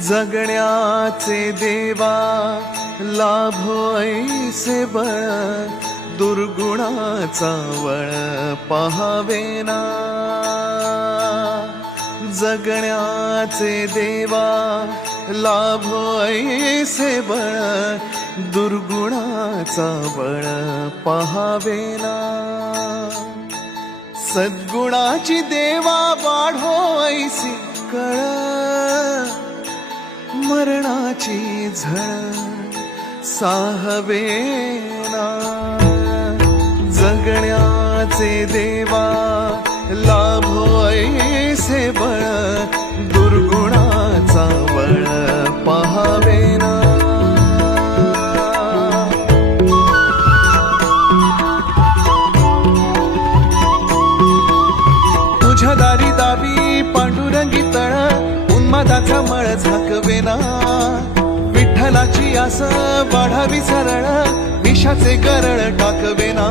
जगण्याचे देवा लाभो ऐसे बळ, दुर्गुणाचा वळ पहावेना. जगण्याचे देवा लाभो ऐसे बळ, दुर्गुणाचा बळ पहावेना. सद्गुणाची देवा वाढो ऐसी कळ, मरणाची झळ साहवेना. जगण्याचे देवा लाभो ऐसे बळ, दुर्गुणाचा बळ पहावेना. तुझ्या दारी दावी पांडुरंगी तळ, उन्मादाचा मळ झाकवेना. विठ्ठलाची आस वाढावी सरळ, विषाचे गरळ टाकवेना.